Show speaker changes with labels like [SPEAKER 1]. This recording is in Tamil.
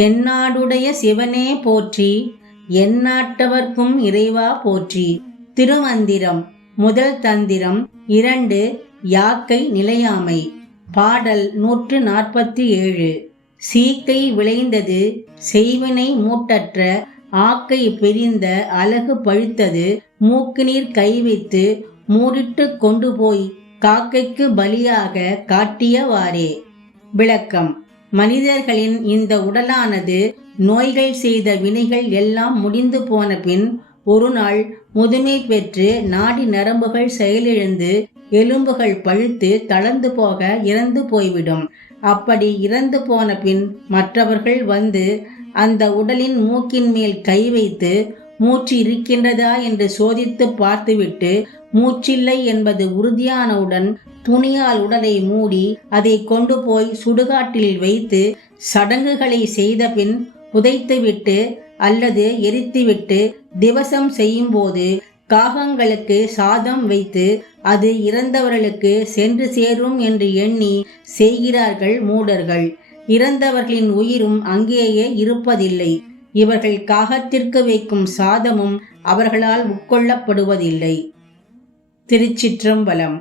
[SPEAKER 1] தென்னாடுடைய சிவனே போற்றி எந்நாட்டவர்க்கும் இறைவா போற்றி. திருமந்திரம் முதல் தந்திரம் இரண்டு யாக்கை நிலையாமை. பாடல் நூற்று நாற்பத்தி ஏழு. சீக்கை விளைந்தது செய்வினை மூட்டற்ற ஆக்கை பிரிந்த அழகு பழுத்தது. மூக்குநீர் கைவித்து மூடிட்டு கொண்டு போய் காக்கைக்கு பலியாக காட்டியவாறே. விளக்கம். மனிதர்களின் இந்த உடலானது நோய்கள் செய்த வினைகள் எல்லாம் முடிந்து போன பின் ஒரு நாள் முதுமை பெற்று நாடி நரம்புகள் செயலிழந்து எலும்புகள் பழுத்து தளர்ந்து போக இறந்து போய்விடும். அப்படி இறந்து போன பின் மற்றவர்கள் வந்து அந்த உடலின் மூக்கின் மேல் கை வைத்து மூச்சு இருக்கின்றதா? என்று சோதித்து பார்த்துவிட்டு மூச்சில்லை என்பது உறுதியானவுடன் துணியால் உடலை மூடி அதை கொண்டு போய் சுடுகாட்டில் வைத்து சடங்குகளை செய்த பின் புதைத்துவிட்டு அல்லது எரித்துவிட்டு திவசம் செய்யும்போது காகங்களுக்கு சாதம் வைத்து அது இறந்தவர்களுக்கு சென்று சேரும் என்று எண்ணி செய்கிறார்கள் மூடர்கள். இறந்தவர்களின் உயிரும் அங்கேயே இருப்பதில்லை. இவர்கள் காகத்திற்கு வைக்கும் சாதமும் அவர்களால் உட்கொள்ளப்படுவதில்லை. திருச்சிற்றம்பலம்